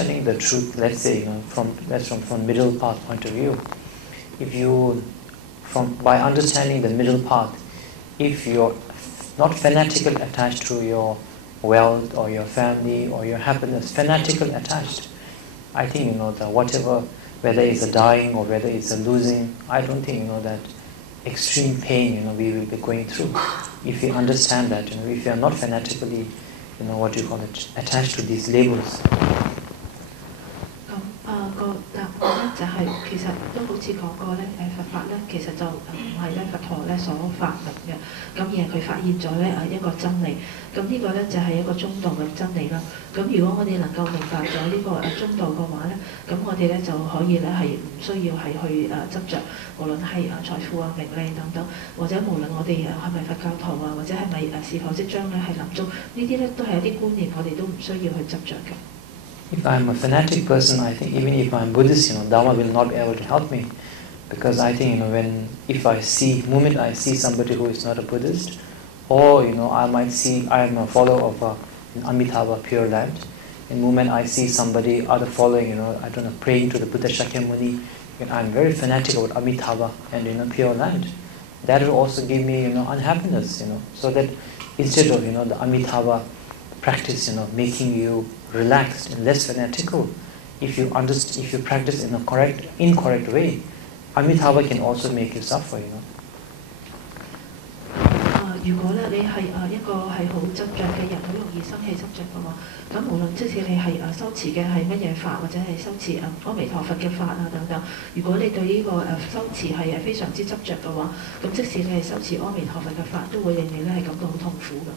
understanding the truth, let's say, from middle path point of view, if you, by understanding the middle path, if you're not fanatical attached to your wealth or your family or your happiness, fanatical attached, I think that whatever, whether it's a dying or whether it's a losing, I don't think that extreme pain we will be going through. If we understand that, if we are not fanatically, attached to these labels. 個答案咧就係、其實都好似講過咧，佛法咧其實就唔係咧佛陀咧所發明嘅，咁而係佢發現咗咧一個真理，咁呢個咧就係一個中道嘅真理啦。咁如果我哋能夠明白咗呢個中道嘅話咧，咁我哋咧就可以咧係唔需要係去執着，無論係財富啊、名利等等，或者無論我哋係咪佛教徒啊，或者係咪是否即將咧係臨終，呢啲咧都係一啲觀念，我哋都唔需要去執着嘅。If I'm a fanatic person, I think even if I'm Buddhist, Dharma will not be able to help me, because I think if I see, moment I see somebody who is not a Buddhist, or I might see I am a follower of an Amitabha Pure Land. In moment I see somebody other following, praying to the Buddha Shakyamuni, I'm very fanatic about Amitabha and Pure Land. That will also give me unhappiness. So that instead of the Amitabha practice, making you relaxed and less fanatical, if you practice in a incorrect way, Amitabha can also make you suffer. 如果咧你係一個係好執着嘅人，好容易生氣執着嘅話，咁無論即使你係修持嘅係乜嘢法，或者係修持阿彌陀佛嘅法啊等等，如果你對呢個修持係非常之執着嘅話，咁即使你係修持阿彌陀佛嘅法，都會令你咧係感到好痛苦嘅。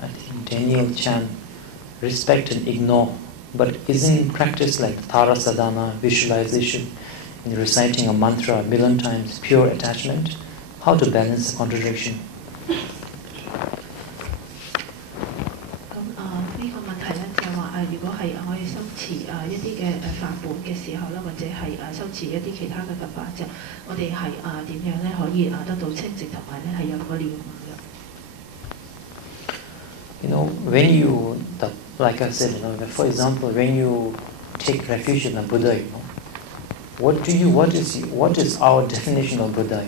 I think Daniel Chan, respect and ignore, but isn't practice like Tara Sadhana, visualization, and reciting a mantra a million times, pure attachment? How to balance the contradiction? 呢個問題咧就係話如果係我哋修持一啲嘅法本嘅時候咧，或者係修持一啲其他嘅佛法啫，我哋係點樣咧可以得到清淨同埋咧係有個了悟嘅。When you, like I said, for example, when you take refuge in a Buddha, what is our definition of Buddha?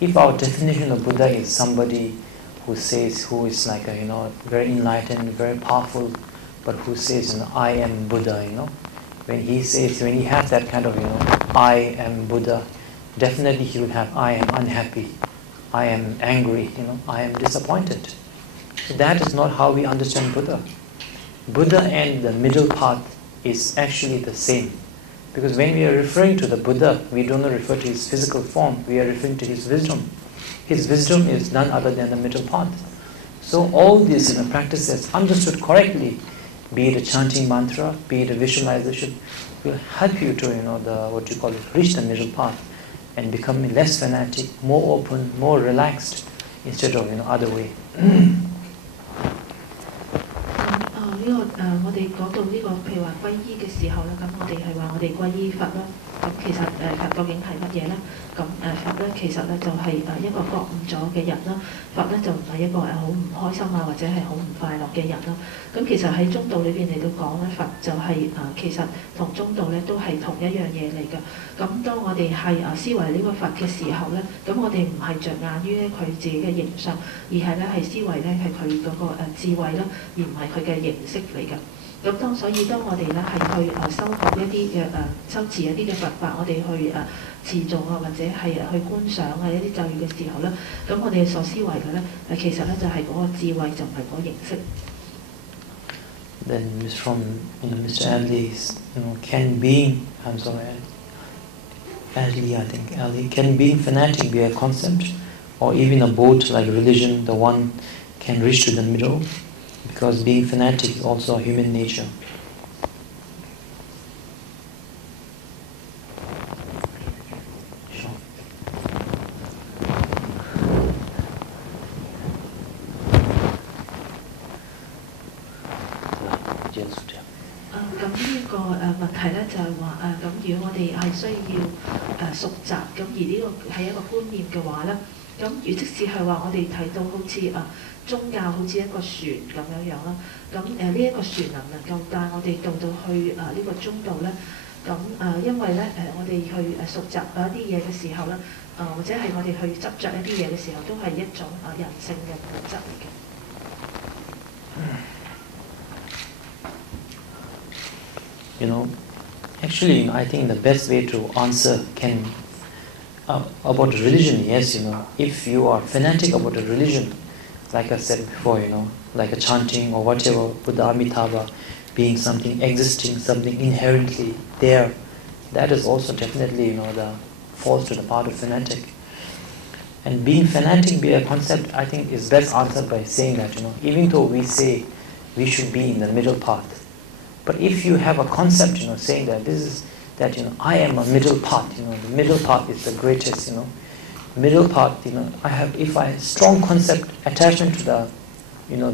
If our definition of Buddha is somebody who is like very enlightened, very powerful, but who says, I am Buddha, when he has that kind of, I am Buddha, definitely he will have, I am unhappy, I am angry, I am disappointed. So that is not how we understand Buddha. Buddha and the middle path is actually the same. Because when we are referring to the Buddha, we do not refer to his physical form, we are referring to his wisdom. His wisdom is none other than the middle path. So all these practices, understood correctly, be it a chanting mantra, be it a visualization, will help you to reach the middle path and become less fanatic, more open, more relaxed, instead of other way. 我哋講到呢個譬如話皈依嘅時候咧，咁我哋係話我哋皈依佛啦。咁其實佛究竟係乜嘢咧？咁佛咧其實咧就係一個覺悟咗嘅人啦。佛咧就唔係一個好唔開心啊，或者係好唔快樂嘅人啦。咁其實喺中道裏邊嚟到講咧，佛就係其實同中道咧都係同一樣嘢嚟嘅。咁當我哋係思維呢個佛嘅時候咧，咁我哋唔係着眼於佢自己嘅形象，而係咧係思維咧係佢嗰個智慧啦，而唔係佢嘅形式嚟嘅。咁所以當我哋咧係去修學一啲嘅修持一啲嘅佛法，我哋去持誦啊，或者係去觀想啊一啲咒語嘅時候咧，咁我哋所思維嘅咧其實咧就係嗰個智慧，就唔係嗰個形式。Then from Mr. Adley's, can being, I'm sorry, Adley, I think, Adley, can being fanatic be a concept, or even a boat like religion, the one can reach to the middle? Because being fanatic is also a human nature. Sure. 咁呢個問題咧，就係話咁如果我哋係需要熟習，咁而呢個係一個觀念嘅話咧，咁如即使係話我哋睇到好似宗教好似一個船咁樣啦，咁呢一個船能唔能夠帶我哋到去呢個中道咧？咁因為咧我哋去熟習一啲嘢嘅時候咧，或者係我哋去執着一啲嘢嘅時候，都係一種人性嘅本質嚟嘅。You know, actually, I think the best way to answer about religion, yes, if you are fanatic about a religion, like I said before, like a chanting or whatever, Buddha Amitabha being something existing, something inherently there, that is also definitely, falls to the part of fanatic. And being fanatic, be a concept, I think, is best answered by saying that, even though we say we should be in the middle path, but if you have a concept, saying that I am a middle path, the middle path is the greatest, middle path, if I have strong concept, attachment to the,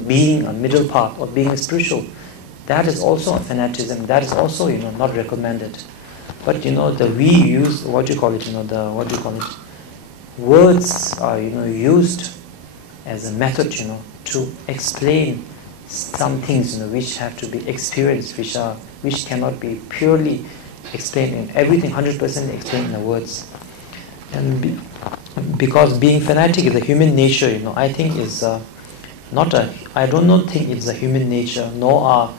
being a middle path or being spiritual, that is also a fanaticism, that is also, not recommended. But, we use, words are, used as a method, to explain some things, which have to be experienced, which cannot be purely explained in everything 100% explained in the words. And because being fanatic is a human nature, I think is I do not think it's a human nature, nor are,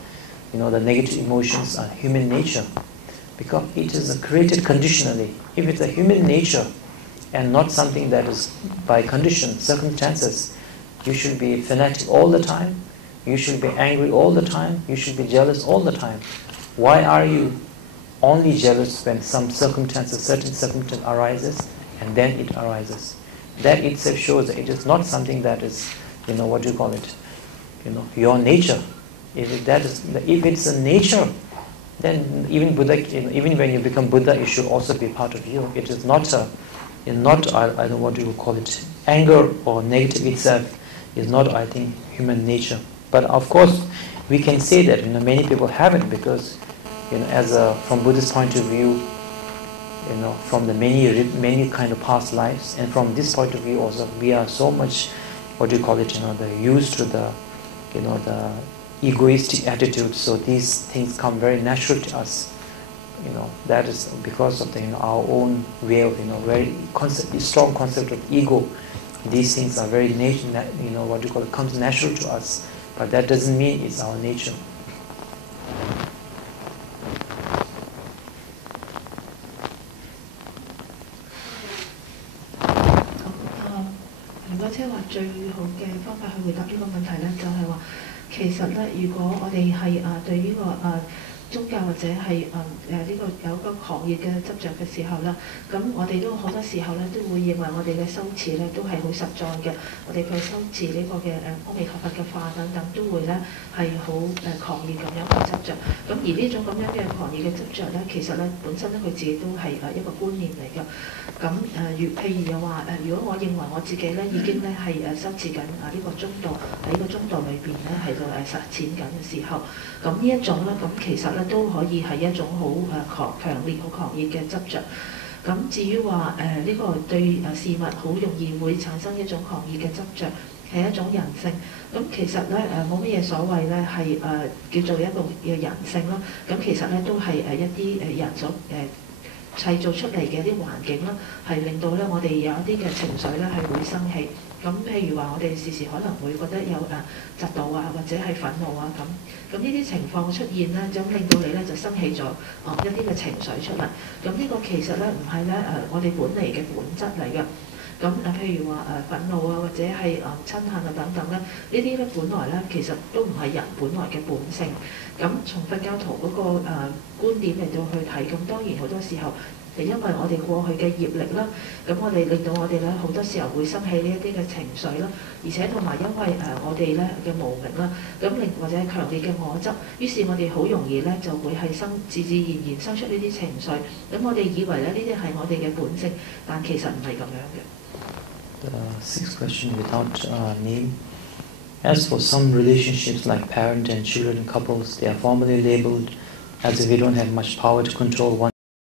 the negative emotions are human nature, because it is created conditionally. If it's a human nature and not something that is by condition, circumstances, you should be fanatic all the time. You should be angry all the time. You should be jealous all the time. Why are you only jealous when some circumstances, certain circumstance arises, and then it arises? That itself shows that it is not something that is, your nature. If it's a nature, then even Buddha, even when you become Buddha, it should also be part of you. It is not anger or negative itself is not, I think, human nature. But of course, we can say that many people have it because, from Buddhist point of view, from the many kind of past lives, and from this point of view also, we are so much, used to the egoistic attitude. So these things come very natural to us. That is because of our own way of, very strong concept of ego. These things are very comes natural to us. But that doesn't mean it's our nature. 如果即係話最好嘅方法去回答呢個問題咧，就係話其實咧，如果我哋係對於宗教或者係呢個有個狂熱嘅執着嘅時候啦，咁我哋都好多時候咧都會認為我哋嘅修持咧都係好實在嘅，我哋去修持呢個嘅阿彌陀佛嘅化等等都會咧係好狂熱咁樣去執着。咁而呢種咁樣嘅狂熱嘅執着咧，其實咧本身咧佢自己都係一個觀念嚟嘅。咁譬如又話如果我認為我自己咧已經咧係修持緊呢個中道，喺呢個中道裏邊咧係度實踐緊嘅時候，咁呢一種咧咁其實都可以係一種好強烈、好狂熱嘅執着。咁至於話呢個對事物好容易會產生一種狂熱嘅執着，係一種人性。咁其實咧冇乜嘢所謂咧係叫做一個嘅人性啦。咁其實咧都係一啲人所製造出嚟嘅一啲環境啦，係令到咧我哋有一啲嘅情緒咧係會生起。咁譬如話我哋時時可能會覺得有嫉妒啊，或者係憤怒啊咁。咁呢啲情況出現咧，就令到你咧就生起咗一啲嘅情緒出嚟。咁呢個其實咧唔係咧我哋本嚟嘅本質嚟嘅。咁譬如話憤怒啊，或者係親恨啊等等咧，呢啲咧本來咧其實都唔係人本來嘅本性。咁從佛教徒嗰個觀點嚟到去睇，咁當然好多時候係因為我哋過去嘅業力啦，咁我哋令到我哋咧好多時候會生起呢一啲嘅情緒啦，而且同埋因為我哋咧嘅無明啦，咁或者係強烈嘅我執，於是我哋好容易咧就會係自然生出呢啲情緒。咁我哋以為咧呢啲係我哋嘅本性，但其實唔係咁樣嘅。The sixth question without name. As for some relationships like parent and children couples, they are formally labeled as if we don't have much power to control one